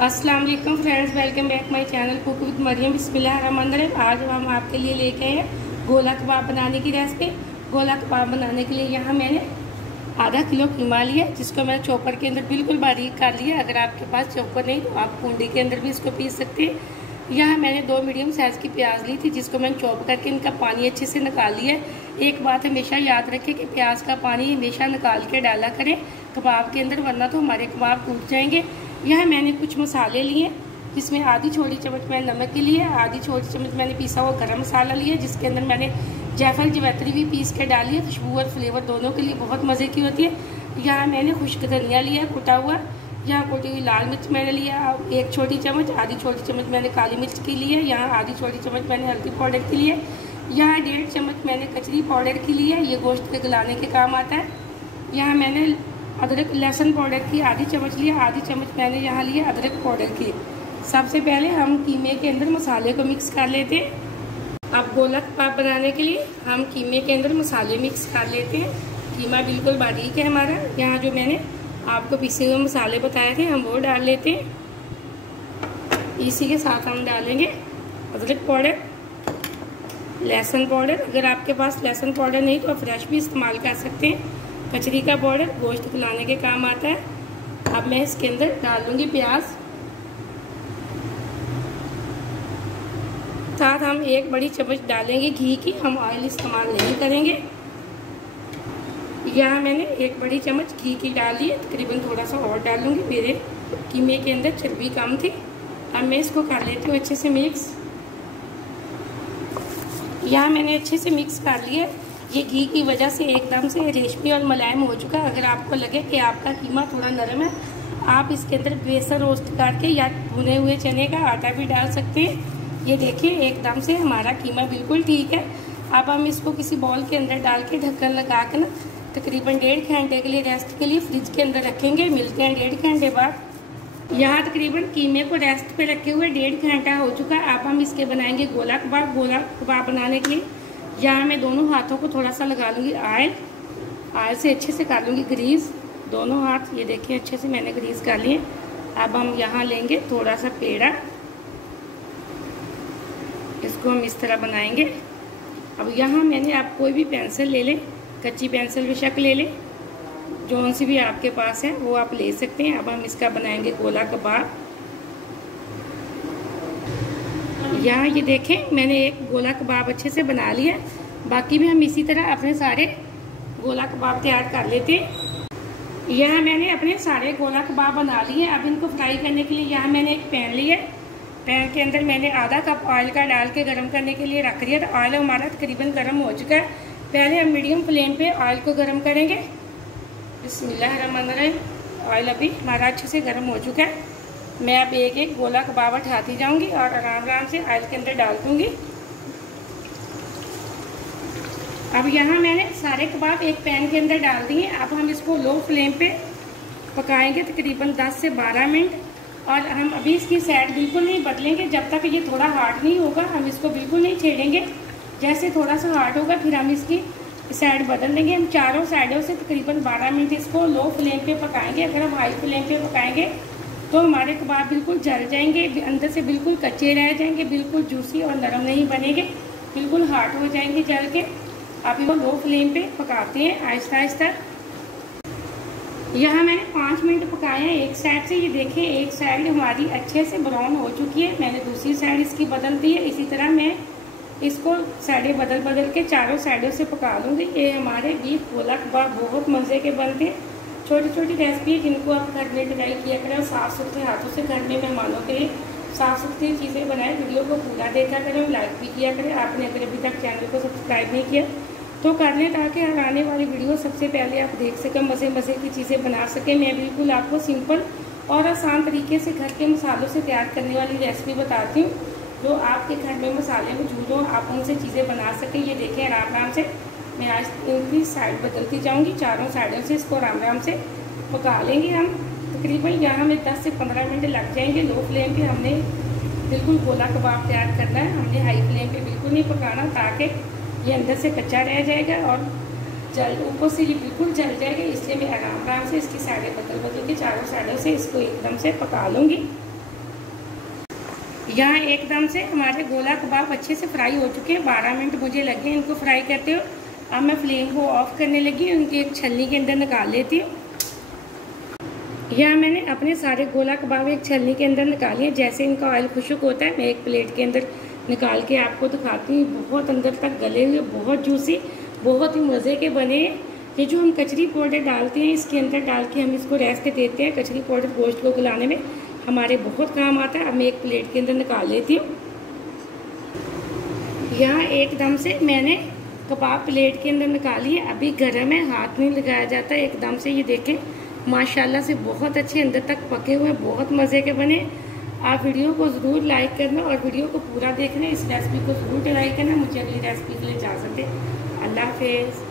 अस्सलाम वालेकुम friends, welcome back my channel cook with Mariam. बिस्मिल्लाहिर्रहमानिर्रहीम। आज हम आपके लिए लेके आए हैं गोला कबाब बनाने की रेसिपी। गोला कबाब बनाने के लिए यहाँ मैंने आधा किलो कीमा लिया, जिसको मैंने चॉपर के अंदर बिल्कुल बारीक कर लिया। अगर आपके पास चॉपर नहीं तो आप कुंडी के अंदर भी इसको पीस सकते हैं। यहाँ मैंने 2 मीडियम साइज़ की प्याज ली थी, जिसको मैंने चॉप करके इनका पानी अच्छे से निकाल लिया है। एक बात हमेशा याद रखें कि प्याज का पानी हमेशा निकाल के डाला करें कबाब के अंदर, वरना तो हमारे कबाब टूट जाएंगे। यह मैंने कुछ मसाले लिए, जिसमें आधी छोटी चम्मच मैंने नमक के लिए, आधी छोटी चम्मच मैंने पीसा हुआ गरम मसाला लिया, जिसके अंदर मैंने जायफल जवैत्री भी पीस के डाली है। खुशबू और फ्लेवर दोनों के लिए बहुत मज़े की होती है। यहाँ मैंने खुश्क धनिया लिया कुटा हुआ। यहाँ कुटी हुई लाल मिर्च मैंने लिया 1 छोटी चम्मच, आधी छोटी चम्मच मैंने काली मिर्च की ली है। यहाँ आधी छोटी चम्मच मैंने हल्दी पाउडर की ली है। यहाँ 1.5 चम्मच मैंने कचरी पाउडर की ली है, ये गोश्त के गलाने के काम आता है। यहाँ मैंने अदरक लहसुन पाउडर की आधी चम्मच लिया, आधी चम्मच मैंने यहाँ लिया अदरक पाउडर की। सबसे पहले हम कीमे के अंदर मसाले को मिक्स कर लेते हैं। अब गोला कबाब बनाने के लिए हम कीमे के अंदर मसाले मिक्स कर लेते हैं। कीमा बिल्कुल बारीक है हमारा। यहाँ जो मैंने आपको पिसे हुए मसाले बताए थे हम वो डाल लेते हैं। इसी के साथ हम डालेंगे अदरक पाउडर, लहसुन पाउडर। अगर आपके पास लहसुन पाउडर नहीं तो आप फ्रेश भी इस्तेमाल कर सकते हैं। कचरी का पाउडर गोश्त खिलाने के काम आता है। अब मैं इसके अंदर डाल दूंगी प्याज। साथ हम 1 बड़ी चम्मच डालेंगे घी की, हम ऑयल इस्तेमाल नहीं करेंगे। यहाँ मैंने 1 बड़ी चम्मच घी की डाली है, तकरीबन थोड़ा सा और डालूंगी, मेरे कीमे के अंदर चर्बी कम थी। अब मैं इसको कर लेती हूँ अच्छे से मिक्स। यहाँ मैंने अच्छे से मिक्स कर लिया। ये घी की वजह से एकदम से रेशमी और मुलायम हो चुका है। अगर आपको लगे कि आपका कीमा थोड़ा नरम है, आप इसके अंदर बेसन रोस्ट करके या भुने हुए चने का आटा भी डाल सकते हैं। ये देखिए एकदम से हमारा कीमा बिल्कुल ठीक है। अब हम इसको किसी बॉल के अंदर डाल के ढक्कन लगा के ना तकरीबन 1.5 घंटे के लिए रेस्ट के लिए फ्रिज के अंदर रखेंगे। मिलते हैं 1.5 घंटे बाद। यहाँ तकरीबन कीमे को रेस्ट पे रखे हुए 1.5 घंटा हो चुका है। अब हम इसके बनाएंगे गोला कबाब। गोला कबाब बनाने के लिए यहाँ मैं दोनों हाथों को थोड़ा सा लगा लूँगी ऑयल से अच्छे से कर लूँगी ग्रीस। दोनों हाथ ये देखिए अच्छे से मैंने ग्रीस कर लिए। अब हम यहाँ लेंगे थोड़ा सा पेड़ा, इसको हम इस तरह बनाएंगे। अब यहाँ मैंने आप कोई भी पेंसिल ले लें, कच्ची पेंसिल बेशक ले लें, जौन सी भी आपके पास है वो आप ले सकते हैं। अब हम इसका बनाएंगे गोला कबाब। यहाँ ये देखें मैंने एक गोला कबाब अच्छे से बना लिया। बाकी भी हम इसी तरह अपने सारे गोला कबाब तैयार कर लेते हैं। यहाँ मैंने अपने सारे गोला कबाब बना लिए। अब इनको फ्राई करने के लिए यहाँ मैंने एक पैन लिया। पैन के अंदर मैंने आधा कप ऑयल का डाल के गर्म करने के लिए रख दिया। तो ऑयल हमारा तकरीबन गर्म हो चुका है। पहले हम मीडियम फ्लेम पे ऑयल को गर्म करेंगे। बिस्मिल्लाहिर्रहमानिर्रहीम। ऑयल अभी हमारा अच्छे से गर्म हो चुका है। मैं अब एक एक गोला कबाब उठाती जाऊंगी और आराम आराम से ऑयल के अंदर डाल दूंगी। अब यहाँ मैंने सारे कबाब एक पैन के अंदर डाल दिए। अब हम इसको लो फ्लेम पे पकाएंगे तकरीबन 10 से 12 मिनट। और हम अभी इसकी साइड बिल्कुल नहीं बदलेंगे जब तक ये थोड़ा हार्ड नहीं होगा। हम इसको बिल्कुल नहीं छेड़ेंगे। जैसे थोड़ा सा हार्ड होगा फिर हम इसकी साइड बदल देंगे। हम चारों साइडों से तकरीबन 12 मिनट इसको लो फ्लेम पे पकाएंगे। अगर हम हाई फ्लेम पे पकाएंगे तो हमारे कबाब बिल्कुल जल जाएंगे, अंदर से बिल्कुल कच्चे रह जाएंगे, बिल्कुल जूसी और नरम नहीं बनेंगे, बिल्कुल हार्ड हो जाएंगे जल के। अब इनको लो फ्लेम पे पकाते हैं आहिस्ता आहिस्ता। यहाँ मैंने 5 मिनट पकाए हैं एक साइड से। ये देखें एक साइड हमारी अच्छे से ब्राउन हो चुकी है। मैंने दूसरी साइड इसकी बदल दी है। इसी तरह मैं इसको साइडें बदल बदल के चारों साइडों से पका लूँगी। ये हमारे बीफ गोला कबाब बहुत मज़े के बनते हैं। छोटी छोटी रेसिपी है जिनको आप घर में ट्राई किया करें और साफ़ सुथरे हाथों से घर में मेहमानों के लिए साफ़ सुथरी चीज़ें बनाएं। वीडियो को पूरा देखा करें, लाइक भी किया करें। आपने अगर अभी तक चैनल को सब्सक्राइब नहीं किया तो कर लें, ताकि आने वाली वीडियो सबसे पहले आप देख सकें, मज़े मज़े की चीज़ें बना सकें। मैं बिल्कुल आपको सिंपल और आसान तरीके से घर के मसालों से तैयार करने वाली रेसिपी बताती हूँ, जो आपके घर में मसाले मौजूद हों, आप उनसे चीज़ें बना सकें। ये देखें आराम आराम से मैं आज इनकी साइड बदलती जाऊँगी। चारों साइडों से इसको आराम आराम से पका लेंगे हम। तकरीबन यहाँ हमें 10 से 15 मिनट लग जाएंगे। लो फ्लेम पे हमने बिल्कुल गोला कबाब तैयार करना है। हमने हाई फ्लेम पे बिल्कुल नहीं पकाना, ताकि ये अंदर से कच्चा रह जाएगा और ऊपर से ये बिल्कुल जल जाएगा। इसलिए मैं आराम आराम से इसकी साइडें बदल बदल के चारों साइडों से इसको एकदम से पका लूँगी। यहाँ एकदम से हमारे गोला कबाब अच्छे से फ्राई हो चुके हैं। 12 मिनट मुझे लगे इनको फ्राई करते हुए। अब मैं फ्लेम को ऑफ करने लगी, उनकी एक छलनी के अंदर निकाल लेती हूँ। यहाँ मैंने अपने सारे गोला कबाब एक छलनी के अंदर निकाली है। जैसे इनका ऑयल खुश्क होता है मैं एक प्लेट के अंदर निकाल के आपको दिखाती हूँ। बहुत अंदर तक गले हुए, बहुत जूसी, बहुत ही मज़े के बने हैं। ये जो हम कचरी पाउडर डालते हैं इसके अंदर डाल के हम इसको रेस्ट देते हैं। कचरी पाउडर गोश्त को गलाने में हमारे बहुत काम आता है। अब मैं एक प्लेट के अंदर निकाल लेती हूँ। यहाँ एकदम से मैंने कबाब प्लेट के अंदर निकाली है। अभी गर्म है, हाथ नहीं लगाया जाता एकदम से। ये देखें माशाल्लाह से बहुत अच्छे अंदर तक पके हुए, बहुत मज़े के बने। आप वीडियो को ज़रूर लाइक करना और वीडियो को पूरा देखना। इस रेसिपी को ज़रूर ट्राई करना। मुझे अगली रेसिपी के लिए इजाज़त दें। अल्लाह हाफिज़।